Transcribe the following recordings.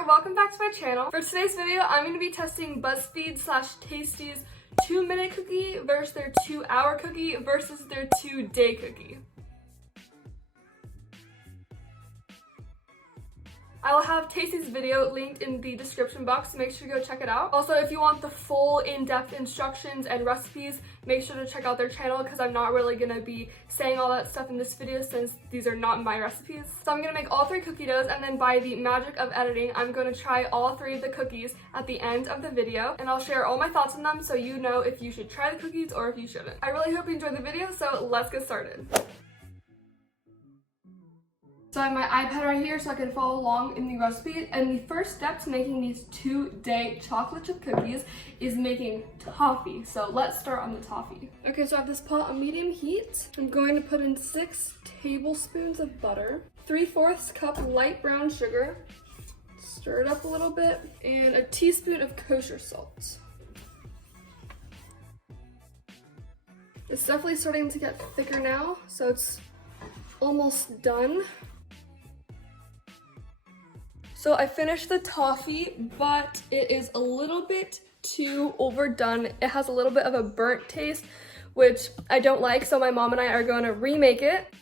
there, welcome back to my channel. For today's video, I'm going to be testing BuzzFeed/Tasty's 2-minute cookie versus their 2-hour cookie versus their 2-day cookie. I will have Tasty's video linked in the description box, so make sure to go check it out. Also, if you want the full in-depth instructions and recipes, make sure to check out their channel because I'm not really going to be saying all that stuff in this video since these are not my recipes. So I'm going to make all 3 cookie doughs, and then by the magic of editing, I'm going to try all 3 of the cookies at the end of the video, and I'll share all my thoughts on them so you know if you should try the cookies or if you shouldn't. I really hope you enjoyed the video, so let's get started. So I have my iPad right here so I can follow along in the recipe, and the first step to making these 2-day chocolate chip cookies is making toffee. So let's start on the toffee. Okay, so I have this pot on medium heat. I'm going to put in 6 tablespoons of butter, 3/4 cup light brown sugar, stir it up a little bit, and a teaspoon of kosher salt. It's definitely starting to get thicker now, so it's almost done. So I finished the toffee, but it is a little bit too overdone. It has a little bit of a burnt taste, which I don't like, so my mom and I are going to remake it.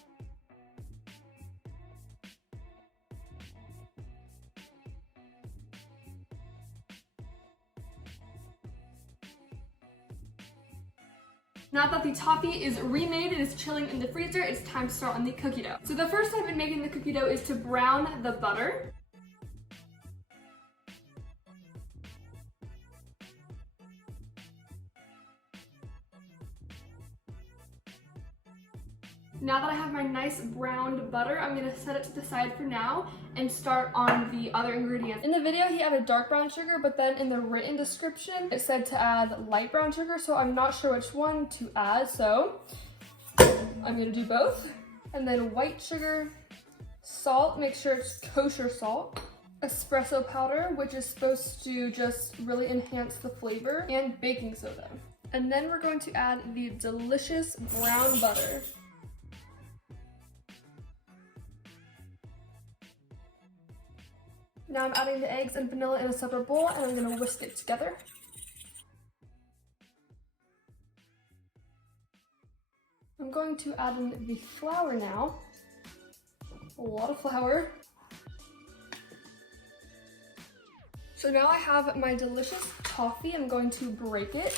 Now that the toffee is remade, it is chilling in the freezer, it's time to start on the cookie dough. So the first step in making the cookie dough is to brown the butter. Now that I have my nice browned butter, I'm going to set it to the side for now and start on the other ingredients. In the video, he added dark brown sugar, but then in the written description, it said to add light brown sugar, so I'm not sure which one to add, so I'm going to do both. And then white sugar, salt, make sure it's kosher salt, espresso powder, which is supposed to just really enhance the flavor, and baking soda. And then we're going to add the delicious brown butter. Now I'm adding the eggs and vanilla in a separate bowl, and I'm going to whisk it together. I'm going to add in the flour now. A lot of flour. So now I have my delicious toffee. I'm going to break it.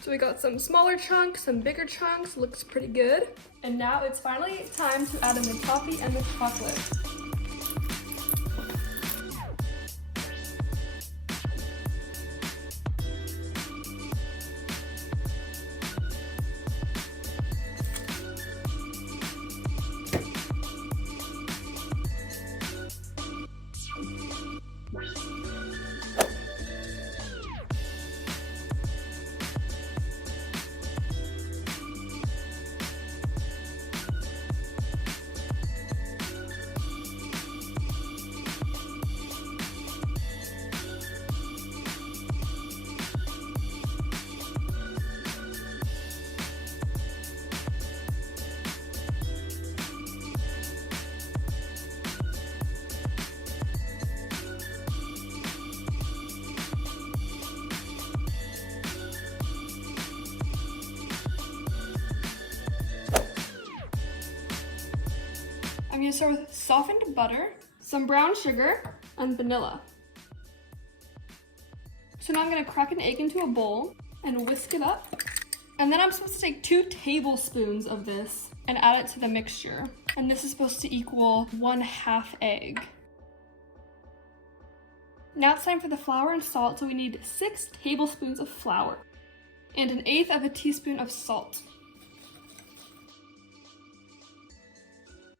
So we got some smaller chunks, some bigger chunks, looks pretty good. And now it's finally time to add in the toffee and the chocolate. I'm going to start with softened butter, some brown sugar, and vanilla. So now I'm going to crack an egg into a bowl and whisk it up. And then I'm supposed to take 2 tablespoons of this and add it to the mixture. And this is supposed to equal 1/2 egg. Now it's time for the flour and salt, so we need 6 tablespoons of flour and 1/8 of a teaspoon of salt.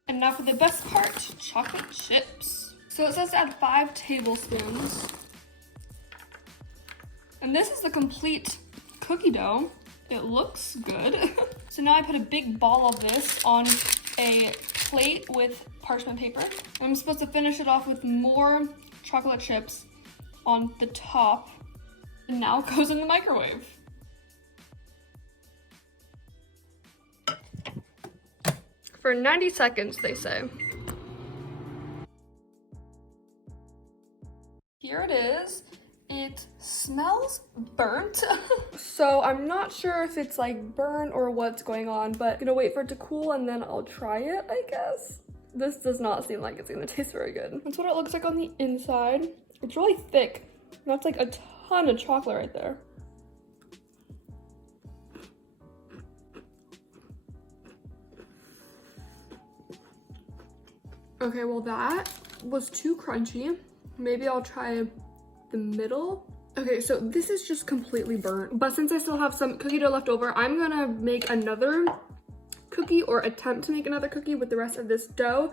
And now for the best part, chocolate chips. So it says to add 5 tablespoons. And this is the complete cookie dough. It looks good. So now I put a big ball of this on a plate with parchment paper. And I'm supposed to finish it off with more chocolate chips on the top. And now it goes in the microwave. for 90 seconds, they say. Here it is. It smells burnt. So I'm not sure if it's like burnt or what's going on, but I'm gonna wait for it to cool and then I'll try it, I guess. This does not seem like it's gonna taste very good. That's what it looks like on the inside. It's really thick. That's like a ton of chocolate right there. Okay, well that was too crunchy. Maybe I'll try the middle. Okay, so this is just completely burnt, but since I still have some cookie dough left over, I'm gonna make another cookie or attempt to make another cookie with the rest of this dough.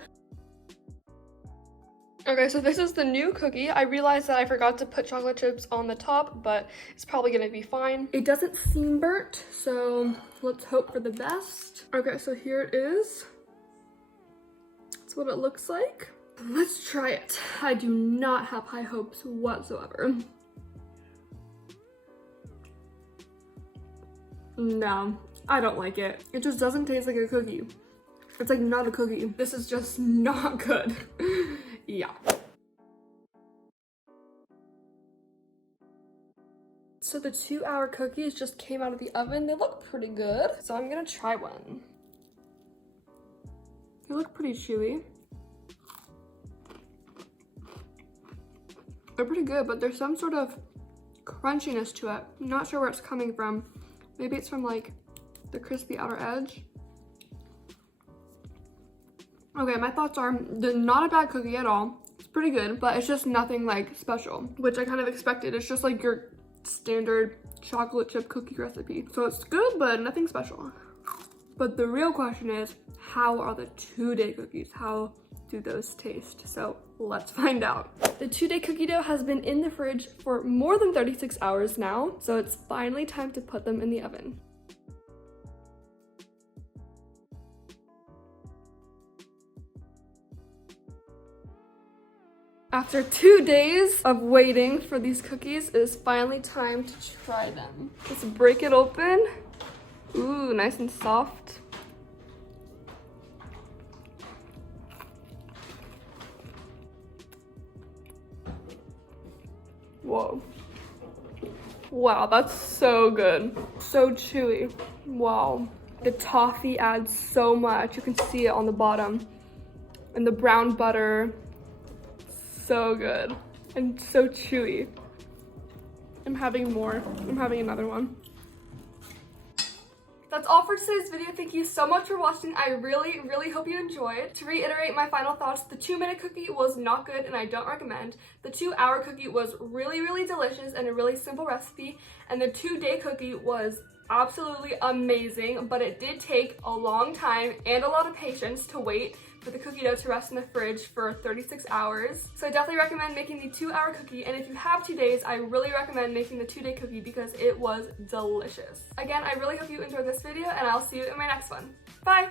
Okay, so this is the new cookie. I realized that I forgot to put chocolate chips on the top, but it's probably gonna be fine. It doesn't seem burnt, so let's hope for the best. Okay, so here it is. That's what it looks like. Let's try it. I do not have high hopes whatsoever. No, I don't like it. It just doesn't taste like a cookie. It's like not a cookie. This is just not good. Yeah. So the 2-hour cookies just came out of the oven. They look pretty good. So I'm gonna try one. They look pretty chewy. They're pretty good, but there's some sort of crunchiness to it. I'm not sure where it's coming from. Maybe it's from like the crispy outer edge. Okay, my thoughts are they're not a bad cookie at all. It's pretty good, but it's just nothing like special, which I kind of expected. It's just like your standard chocolate chip cookie recipe. So it's good, but nothing special. But the real question is, how are the 2-day cookies? How do those taste? So let's find out. The 2-day cookie dough has been in the fridge for more than 36 hours now, so it's finally time to put them in the oven. After 2 days of waiting for these cookies, it is finally time to try them. Let's break it open. Ooh, nice and soft. Whoa. Wow, that's so good. So chewy. Wow. The toffee adds so much. You can see it on the bottom. And the brown butter. So good. And so chewy. I'm having more. I'm having another one. That's all for today's video. Thank you so much for watching. I really hope you enjoyed. To reiterate my final thoughts, the 2-minute cookie was not good and I don't recommend. The 2-hour cookie was really delicious and a really simple recipe. And the 2-day cookie was absolutely amazing, but it did take a long time and a lot of patience to wait for the cookie dough to rest in the fridge for 36 hours. So I definitely recommend making the 2-hour cookie, and if you have 2 days, I really recommend making the 2-day cookie because it was delicious. Again, I really hope you enjoyed this video, and I'll see you in my next one. Bye!